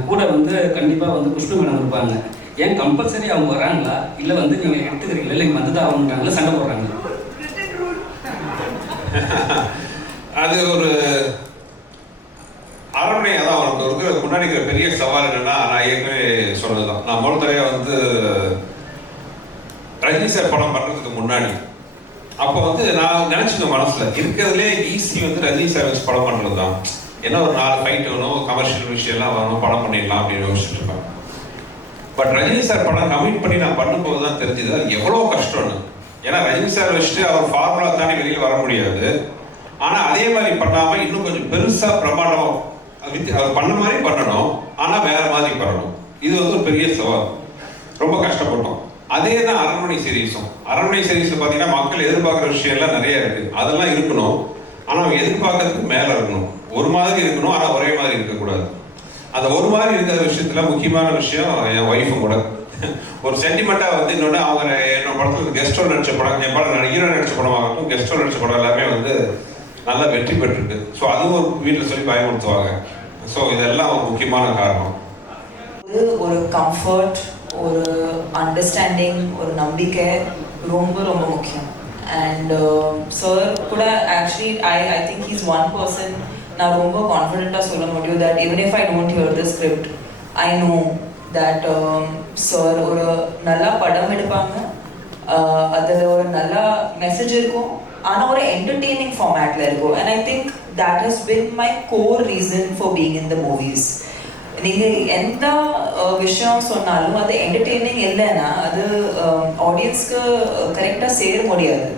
கூட வந்து கண்டிப்பாக வந்து குஷ்ணு மேடம் இருப்பாங்க. ஏன் கம்பல்சரி அவங்க வராங்களா, இல்லை வந்து நீங்கள் எடுத்துக்கிறீங்களா, இல்லை வந்து தான் அவங்கன்றாங்களா, சண்டை போடுறாங்க? அது ஒரு அரண்மனை அதான் அவருக்கு முன்னாடி பெரிய சவால் என்னன்னா, நான் ஏற்கனவே சொன்னதுதான். நான் முதல் தடவை வந்து ரஜினி சார் படம் பண்ணுறதுக்கு முன்னாடி அப்போ வந்து நான் நினச்சிருந்தேன் மனசில் இருக்கிறதுலே ஈஸி வந்து ரஜினி சார் வச்சு படம் பண்ணுறது தான். ஏன்னா ஒரு 4 ஃபைட் வேணும், கமர்ஷியல் விஷயம்லாம் வரணும், படம் பண்ணிடலாம் அப்படின்னு யோசிச்சுட்டு இருப்பேன். பட் ரஜினி சார் படம் கமிட் பண்ணி நான் பண்ணும்போது தான் தெரிஞ்சுது அது எவ்வளோ கஷ்டம்னு. ஏன்னா ரஜினி சார் வச்சுட்டு அவர் ஃபார்முலா தாண்டி வெளியில் வர முடியாது. ஆனால் அதே மாதிரி பண்ணாமல் இன்னும் கொஞ்சம் பெருசாக பிரமாண்டம் அவர் பண்ண மாதிரி பண்ணணும், ஆனால் வேற மாதிரி பண்ணணும். இது வந்து ஒரு பெரிய சவால், ரொம்ப கஷ்டப்பட்டோம். அதே தான் அரண்மனை சீரீஸும். அரண்மனை சீரீஸில் பார்த்தீங்கன்னா மக்கள் எதிர்பார்க்குற விஷயம்லாம் நிறைய இருக்குது, அதெல்லாம் இருக்கணும். ஆனால் அவங்க எதிர்பார்க்கறதுக்கு மேலே இருக்கணும், ஒரு மாதிரி இருக்கணும், ஆனால் ஒரே மாதிரி இருக்கக்கூடாது. அந்த ஒரு மாதிரி இருக்கிற விஷயத்தில் முக்கியமான விஷயம் என் ஒய்ஃபும் கூட ஒரு சென்டிமெண்ட்டாக வந்து இன்னொன்று அவங்க என்னோட படத்தில் கெஸ்டோட நடிச்ச படம், என் படம் ஹீரோ நடிச்ச படமாகட்டும், கெஸ்டோட நடிச்ச படம் எல்லாமே வந்து நல்லா வெற்றி பெற்றிருக்கு. ஸோ அதுவும் ஒரு வீட்டில் சொல்லி பயன்படுத்துவாங்க. ஸோ இதெல்லாம் ஒரு முக்கியமான காரணம். ஒரு கம்ஃபர்ட், ஒரு அண்டர்ஸ்டாண்டிங், ஒரு நம்பிக்கை ரொம்ப ரொம்ப முக்கியம். அண்ட் சார் கூட actually I think he's one person நான் ரொம்ப கான்ஃபிடென்ட்டாக சொல்ல முடியும் that even if I don't here the script I know that sir ஒரு நல்லா படம் எடுப்பாங்க, அதில் ஒரு நல்ல மெசேஜ் இருக்கும், ஆனால் ஒரு என்டர்டெய்னிங் ஃபார்மேட்டில் இருக்கும். And I think that has been my core reason for being in the movies. நீங்கள் எந்த விஷயம் சொன்னாலும் அது என்டர்டெய்னிங் இல்லைன்னா அது ஆடியன்ஸ்க்கு கரெக்டாக சேர முடியாது.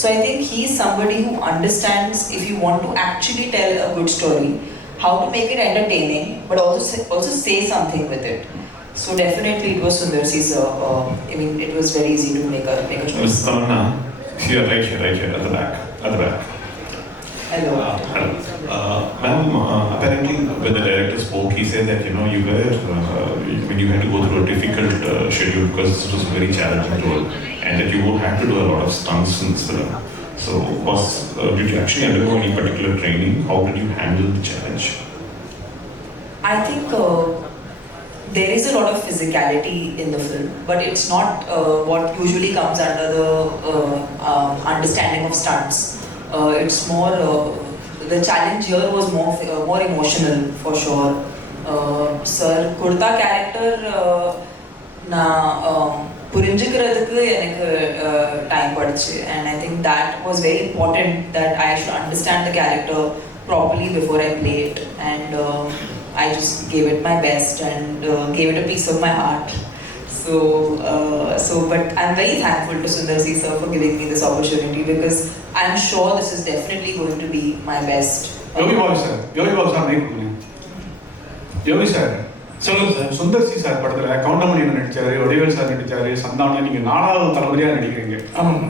So I think he is somebody who understands if you want to actually tell a good story, how to make it entertaining, but also say something with it. So definitely it was Sundar C sir. I mean, it was very easy to make a story. Miss Tamanna, you are right here at the back. Hello. Ma'am, apparently when the director spoke, he said that you were when you had to go through a difficult schedule because this was a very challenging role, and that you would have to do a lot of stunts in this film. So, did you actually undergo any particular training? How did you handle the challenge? I think there is a lot of physicality in the film, but it's not what usually comes under the understanding of stunts. It's more the challenge here was more emotional for sure. Sir kurta character na புரிஞ்சுக்கிறதுக்கு எனக்கு time படிச்சு, and I think that was very important that I should understand the character properly before I play it, and I just gave it my best and gave it a piece of my heart. So but I'm very thankful to Sundar C sir for giving me this opportunity, because I'm sure this is definitely going to be my best. Yogi Babu sir Yogi sir சொல்லுங்க sir. Sundar C sir படத்துல Goundamani நடிச்சாரு, Vadivel sir நடிச்சாரு, Santhanam, நீங்க 4வது தலைமுறையா நடிக்கிறீங்க.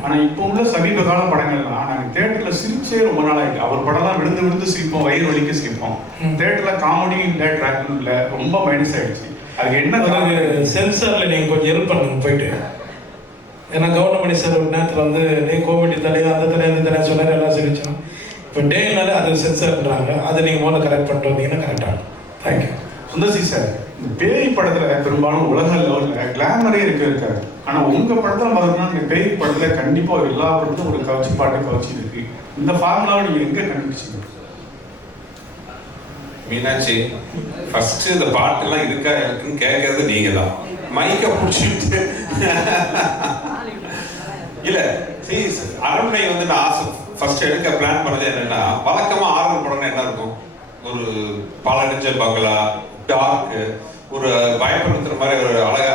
ஆனா இப்போ உள்ள சமீப கால படங்கள்லாம் நாங்க தியேட்டர்ல சிரிச்சே ரொம்ப நாள் ஆயிட்டு. அவர் படம்லாம் விழுந்து சிரிப்போம், வயிறு வலிக்க சிரிப்போம். தியேட்டர்ல காமெடி இல்ல, டிராக்டும் இல்ல, ரொம்ப மைனஸ் ஆயிடுச்சு. அதுக்கு என்ன சென்சார்ல நீங்க கொஞ்சம் ஹெல்ப் பண்ணுங்க போயிட்டு. ஏன்னா கவுண்டமணி சார் ஒரு நேரத்தில் வந்து கோவிட் தலையா அந்த தலையா இந்த தலையா சொன்னார், எல்லாம் சிரிச்சோம். இப்போ டேனால அது சென்சார்ன்றாங்க, அதை நீங்கள் முதல்ல கரெக்ட் பண்ணிட்டு வந்தீங்கன்னா கரெக்டாக. தேங்க்யூ. சுந்தர் சி சார், பேய் படத்துல பெரும்பாலும் உலக லெவல்ல கிளாமரே இருக்காது. ஆனா உங்க படத்துல பார்த்தீங்கன்னா இந்த பேய் படத்துல கண்டிப்பா எல்லா படத்தும் ஒரு கவர்ச்சி இருக்கு. இந்த ஃபார்முலாவை நீங்க எங்க கண்டுபிடிச்சீங்க? மீனாட்சி, ஃபர்ஸ்ட் இந்த பாட்டெல்லாம் இருக்கா இருக்குன்னு கேட்கறது நீங்க தான். மைக்க பிடிச்சிட்டு இல்ல அரண்மனை வந்து நான் ஆசை ஃபர்ஸ்ட் எடுக்க பிளான் பண்ணது என்னன்னா, வழக்கமா ஆரம்ப படம்னா என்ன இருக்கும், ஒரு பாலடைஞ்ச பங்களா, டார்க், ஒரு பயப்படுத்துற மாதிரி ஒரு அழகா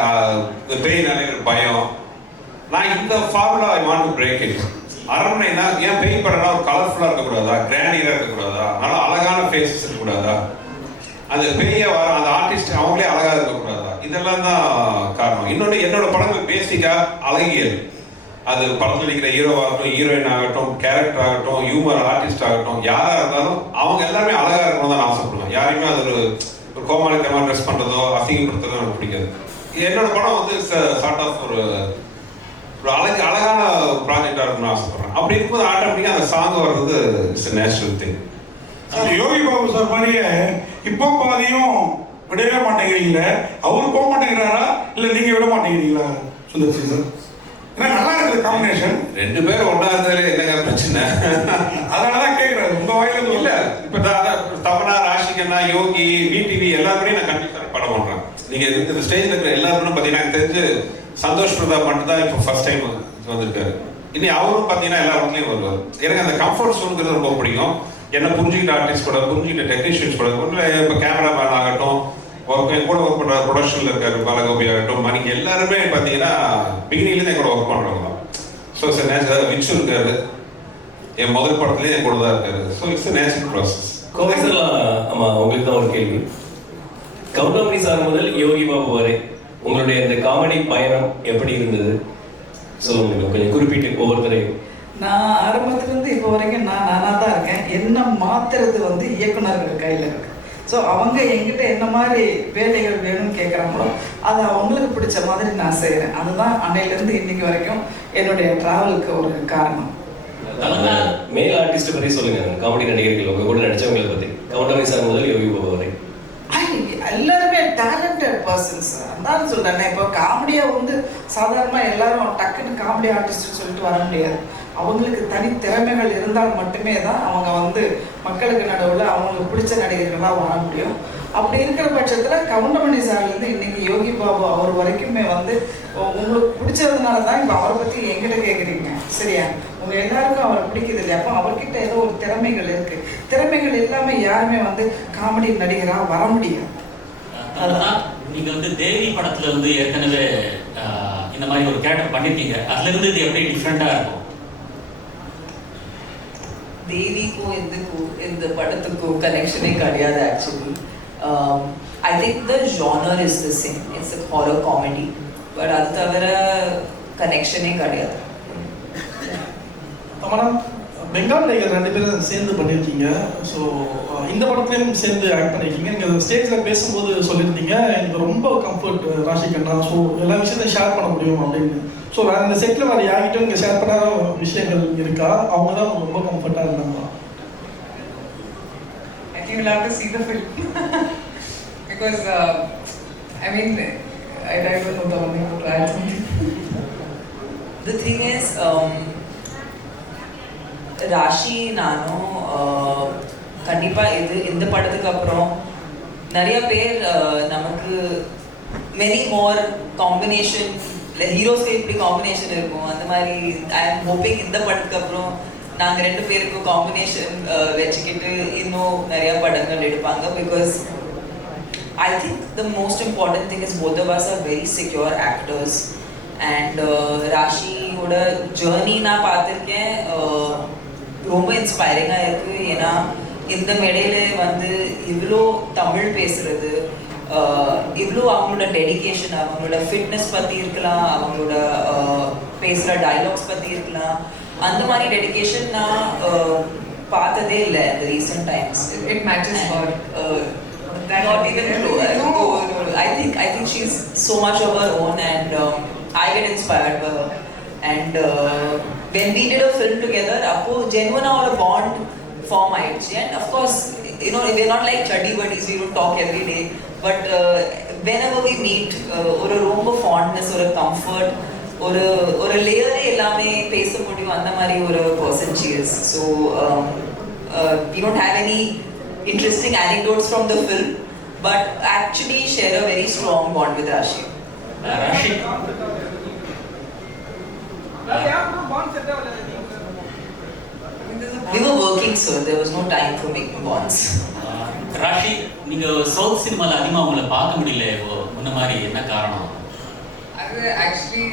பேய் நினைக்கிற பயம். நான் இந்த formula I want to break it. அரண்மனைனா ஏன் பேய் படம்னா ஒரு கலர்ஃபுல்லா இருக்கக்கூடாதா, கிராண்டியரா இருக்கக்கூடாதா, நல்லா அழகான ஃபேஸஸ் இருக்கக்கூடாதா, அந்த பேய வர அந்த ஆர்டிஸ்ட் அவங்களே அழகா இருக்கக்கூடாதா, இதெல்லாம் தான் காரணம். இன்னொன்று, என்னோட படங்கள் பேசிக்கா அழகியல். அது படத்தில் இருக்கிற ஹீரோவாகட்டும், ஹீரோயின் ஆகட்டும், கேரக்டர் ஆகட்டும், ஹியூமர் ஆர்டிஸ்ட் ஆகட்டும், யாரா இருந்தாலும் அவங்க எல்லாருமே அழகா இருக்கணும் தான் ஆசைப்படுவேன். யாரையுமே அது ஒரு கோமாளித்தனமா ட்ரெஸ் பண்றதோ அசிங்கப்படுத்துறதோ எனக்கு பிடிக்காது. என்னோட படம் வந்து சார்ட் ஆஃப் ஒரு அழகான ப்ராஜெக்டா இருக்கணும்னு ஆசைப்படுறேன். அப்படி இருக்கும்போது ஆட்டோமேட்டிக்கா அந்த சாங் வர்றது it's a natural thing. Yogi Babu sir மாதிரியே இப்போ பாதியும் விடவே மாட்டேங்கிறீங்க. அவரு போக மாட்டேங்கிறாரா இல்ல நீங்க விட மாட்டேங்கிறீங்களா சுந்தர் சி சார்? நல்லா இருக்குது காம்பினேஷன். 2 பேரும் ஒன்னா இருந்தாலே என்னங்க பிரச்சனை? அதனாலதான் கேட்கறாரு உங்க வாயில இல்ல. இப்ப தமனா, ராஷிகண்ணா, யோகி, விடிவி எல்லாருமே நான் கண்டிப்பா படம் பண்றேன். நீங்க இந்த ஸ்டேஜ்ல இருக்கிற எல்லாருமே பாத்தீங்கன்னா எனக்கு தெரிஞ்சு சந்தோஷ் பிரதாப் மட்டும் தான் இப்போ ஃபர்ஸ்ட் டைம் வந்திருக்காரு. இனி அவரும் பாத்தீங்கன்னா எல்லா இடத்துலயும் வருவார். எனக்கு அந்த கம்ஃபர்ட் ஜோனுங்கிறது ரொம்ப பிடிக்கும். என்ன புரிஞ்சுக்கிட்ட ஆர்டிஸ்ட் கூட, புரிஞ்சுக்கிட்ட டெக்னீஷியன்ஸ் கூட, இப்போ கேமராமேன் ஆகட்டும், என் கூட ஒர்க் பண்ற ப்ரொடக்ஷன்ல இருக்காரு பாலகோபி ஆகட்டும், மணி எல்லாருமே பாத்தீங்கன்னா பிகினிங்ல என் கூட ஒர்க் பண்றவங்க தான். So it's natural. விச்சு இருக்காரு, என் முதல் படத்துலயே என் கூட தான் இருக்காரு. So it's natural process. ஆமா, உங்களுக்கு தான் ஒரு கேள்வி. கவுண்டமணி சார் முதல் யோகி பாபு வரை உங்களுடைய இந்த காமெடி பயணம் எப்படி இருந்தது சொல்லுங்க, கொஞ்சம் குறிப்பிட்டு ஒவ்வொருத்தரையும். நான் ஆரம்பத்துலேருந்து இப்போ வரைக்கும் நானாக தான் இருக்கேன். என்ன மாத்துறது வந்து இயக்குனர்கள் கையில் இருக்கு. ஸோ அவங்க என்கிட்ட என்ன மாதிரி வேலைகள் வேணும்னு கேட்குறாங்களோ அதை அவங்களுக்கு பிடிச்ச மாதிரி நான் செய்கிறேன். அதுதான் அன்னையிலேருந்து இன்னைக்கு வரைக்கும் என்னுடைய ட்ராவலுக்கு ஒரு காரணம். மேல் ஆர்டிஸ்ட் பற்றி சொல்லுங்க, காமெடி நடிகர்கள் உங்க கூட நடிச்சவங்களை பற்றி. கவுண்டமணி சார் முதல் யோகி பாபு வரை எல்லாருமே டேலண்டட் பர்சன்ஸ். அதான் சொல்றேன், இப்போ காமெடியா வந்து சாதாரணமாக எல்லாரும் டக்குன்னு காமெடி ஆர்டிஸ்ட்னு சொல்லிட்டு வர முடியாது. அவங்களுக்கு தனி திறமைகள் இருந்தால் மட்டுமே தான் அவங்க வந்து மக்களுக்கு நடுவில் அவங்களுக்கு பிடிச்ச நடிகர்களாக வர முடியும். அப்படி இருக்கிற பட்சத்தில் கவுண்டமணி சார்லேருந்து இன்னைக்கு யோகி பாபு அவர் வரைக்குமே வந்து உங்களுக்கு பிடிச்சதுனால தான் இப்போ அவரை பற்றி எங்கிட்ட கேட்குறீங்க, சரியா? உங்கள் எல்லாருக்கும் அவரை பிடிக்குது இல்லையா? அப்போ அவர்கிட்ட ஏதோ ஒரு திறமைகள் இருக்குது. திறமைகள் எல்லாமே யாருமே வந்து காமெடி நடிகராக வர முடியும். அதுதான் நீங்கள் வந்து தேவி படத்தில் வந்து ஏற்கனவே இந்த மாதிரி ஒரு கேரக்டர் பண்ணியிருக்கீங்க. அதுலேருந்து இது எப்படி டிஃப்ரெண்ட்டாக இருக்கும்? தேவிக்கும் இந்த படத்துக்கும் கனெக்ஷனே கிடையாது actually. I think the genre is the same. It's a horror comedy. But அது தவிர கனெக்ஷனே கிடையாது. மேடம், பெங்கால் டைகர் 2 பேரும் சேர்ந்து பண்ணியிருக்கீங்க. ஸோ இந்த படத்துலையும் சேர்ந்து ஆக்ட் பண்ணியிருக்கீங்க. நீங்கள் ஸ்டேஜில் பேசும்போது சொல்லியிருந்தீங்க எனக்கு ரொம்ப கம்ஃபர்ட் ராஷி கண்ணா, ஸோ எல்லா விஷயத்தையும் ஷேர் பண்ண முடியும் அப்படின்னு. ஸோ வேறு இந்த செட்டில் வேறு யார்கிட்டும் நீங்கள் ஷேர் பண்ணாத விஷயங்கள் இருக்கா? அவங்க தான் ரொம்ப கம்ஃபர்ட்டாக இருந்தாங்களா? I think you'll have to see the film because I mean I don't know the one to add something. The thing is, Raashi நானும் கண்டிப்பா இந்த படத்துக்கு அப்புறம் நிறைய பேர் நமக்கு மெனி மோர் காம்பினேஷன் ஹீரோஸ்க்கு எப்படி காம்பினேஷன் இருக்கும் அந்த மாதிரி ஐ எம் ஹோப்பிங் இந்த படத்துக்கு அப்புறம் நாங்க 2 பேருக்கும் காம்பினேஷன் வச்சுக்கிட்டு இன்னும் நிறைய படங்கள் எடுப்பாங்க. Because I think the most important thing is both of us are very secure actors and ராஷியோட ஜர்னி நான் பார்த்துருக்கேன், ரொம்ப இன்ஸ்பைரிங்காக இருக்குது. ஏன்னா இந்த மேடையில் வந்து இவ்வளோ தமிழ் பேசுறது, இவ்வளோ அவங்களோட டெடிகேஷன், அவங்களோட ஃபிட்னஸ் பற்றி இருக்கலாம், அவங்களோட பேசுகிற டைலாக்ஸ் பற்றி இருக்கலாம், அந்த மாதிரி டெடிகேஷன் நான் பார்த்ததே இல்லை இந்த recent times. It matches her. Not even true. No. I think she's so much of her own, and I get inspired by her. And when we did a film together, appo genuine or a bond form aichi. And of course, you know, we're not like chuddy buddies. We don't talk every day, but whenever we meet, ஒரு ரொம்ப fondness, ஒரு comfort, ஒரு layer எல்லாமே பேச முடியும் அந்த மாதிரி ஒரு person she is. So we don't have any interesting anecdotes from the film, but actually share a very strong bond with Rashi. Rashi. We were working, so there was no time for making bonds. Raashi, நீங்க south சினிமால அதிகமாக உங்களை பார்க்க முடியல முன்ன மாதிரி, என்ன காரணம்? Actually,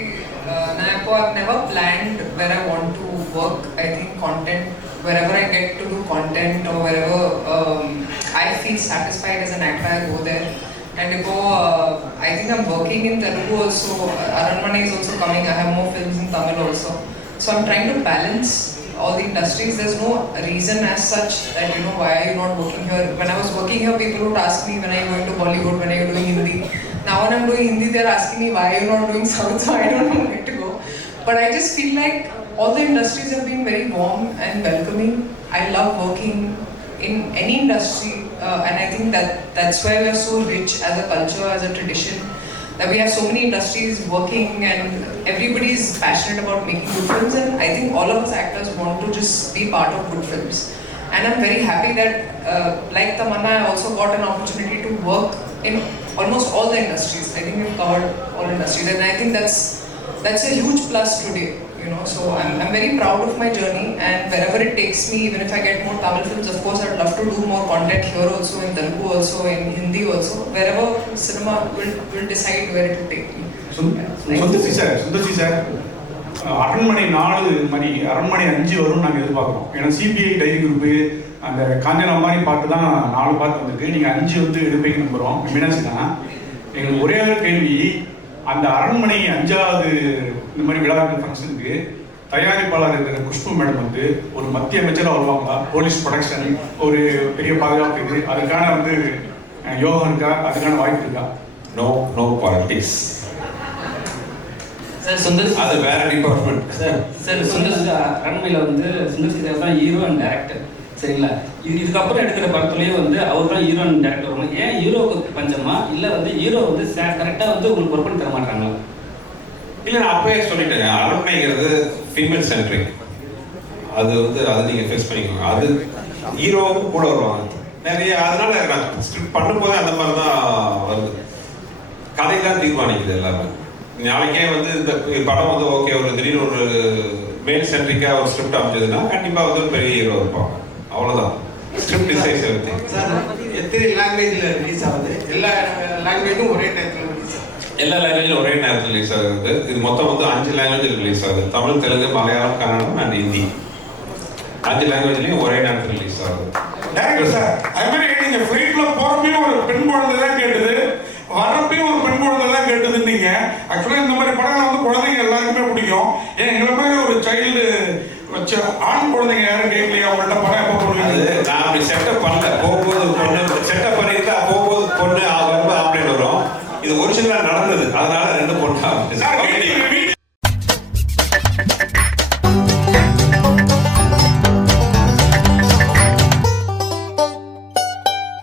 I've never planned where I want to work. I think content, wherever I get to do content or wherever I feel satisfied as an actor, I go there. And I think I'm working in Telugu also. Aranmane is also coming. I have more films in Tamil also. So I'm trying to balance all the industries. There's no reason as such that, you know, why are you not working here? When I was working here, people would ask me, when are you going to Bollywood, when are you doing Hindi? Now when I'm doing Hindi, they're asking me, why are you not doing South? So I don't know where to go. But I just feel like all the industries have been very warm and welcoming. I love working in any industry, and I think that's why we are so rich as a culture, as a tradition, that we have so many industries working and everybody is passionate about making good films, and I think all of us actors want to just be part of good films. And I'm very happy that like Tamanna, I also got an opportunity to work in almost all the industries. I think we've covered all industries, and I think that's a huge plus today, you know. So I'm very proud of my journey, and wherever it takes me, even if I get more Tamil films, of course I'd love to do more content here also, in Telugu also, in Hindi also, wherever cinema will decide where it will take me. Sundar C sir, அரண்மனை 4 மணி, அரண்மனை 5 வரும்னு நாங்கள் எதிர்பார்க்குறோம். ஏன்னா CBI diary group அந்த காஞ்சனா மாதிரி பாட்டு தான் 4 பாட்டு வந்திருக்கு. நீங்கள் 5 வந்து எடுப்பீங்கன்னு நம்புகிறோம். மீனாட்சி தான் எங்களுக்கு ஒரே ஒரு கேள்வி, அந்த அரண்மனை 5வது இந்த மாதிரி விழாக்கள் ஃபங்க்ஷனுக்கு தயாரிப்பாளர் இருக்கிற குஷ்பு மேடம் வந்து ஒரு மத்திய அமைச்சராக வருவாங்களா? போலீஸ் ப்ரொடக்ஷன், ஒரு பெரிய பாதுகாப்பு இது, அதுக்கான வந்து யோகம் இருக்கா? அதுக்கான வாய்ப்பு இருக்கா? No politics sir. சுந்தர் அது வேற டிபார்ட்மெண்ட் சார். சுந்தர் அரண்மையில் வந்து சுந்தர் சி தேவ் தான் ஹீரோ அண்ட் டைரக்டர், சரிங்களா? இதுக்கப்புறம் எடுக்கிற படத்துலேயே வந்து அவர் தான் ஹீரோ அண்ட் டைரக்டர் வருவாங்க. ஏன் ஹீரோவுக்கு பஞ்சமா, இல்லை வந்து ஹீரோ வந்து கரெக்டாக வந்து உங்களுக்கு ஒர்க் பண்ணி தர மாட்டாங்களா? இல்லை, நான் அப்பவே சொல்லிட்டேன், அரண்மைங்கிறது ஃபீமேல் சென்ட்ரிக். அது வந்து அதை நீங்கள் ஃபேஸ் பண்ணிக்கோங்க. அது ஹீரோவுக்கு கூட வருவாங்க. நிறைய அதனால நான் ஸ்கிரிப்ட் பண்ணும்போது அந்த மாதிரி தான் வருது. கதை தான் தீர்மானிக்குது எல்லாமே. நாளைக்கே வந்து இந்த படம் வந்து ஓகே ஒரு திடீர்னு ஒரு மேல் சென்ட்ரிக்கா ஒரு ஸ்கிரிப்ட் அமைச்சதுன்னா கண்டிப்பா வந்து ஒரு பெரிய ஹீரோ இருப்பாங்க. அவ்வளவுதான். Script டிசைஸ் everything. சார் எத்தனை லாங்குவேஜ்ல ரிலீஸ் ஆகுது? எல்லா லாங்குவேஜும் ஒரே நேரத்தில் ரிலீஸ் ஆகுது? எல்லா லாங்குவேஜும் ஒரே நேரத்தில் ரிலீஸ் ஆகுது. இது மொத்தம் வந்து 5 லாங்குவேஜ் ரிலீஸ் ஆகுது. தமிழ், தெலுங்கு, மலையாளம், கன்னடம் அண்ட் ஹிந்தி. 5 லாங்குவேஜ்லயும் ஒரே நேரத்தில் ரிலீஸ் ஆகுது. டேரக்டர் சார், அது மாதிரி நீங்க ஃபிளைட்ல போறப்பையும் ஒரு பெண் குழந்தை தான் கேட்டது, வரப்பையும் ஒரு பெண் குழந்தை தான் கேட்டதுன்னீங்க. ஆக்சுவலா இந்த மாதிரி படங்கள் வந்து குழந்தைங்க எல்லாருக்குமே பிடிக்கும். ஏன் எங்களை மாதிரி ஒரு சைல்டு வச்ச ஆண் குழந்தைங்க யாரும் கேட்கலையா அவங்கள்ட்ட படம் எப்போ போடுவீங்க? நான் அப்படி செட்டப் பண்ணல. போகும்போது பொண்ணு செட்டப் பண்ணிட்டு போகும்போது பொண்ணு வரும்போது ஆம்பளைட் வரும். இது ஒரிஜினலா நடந்த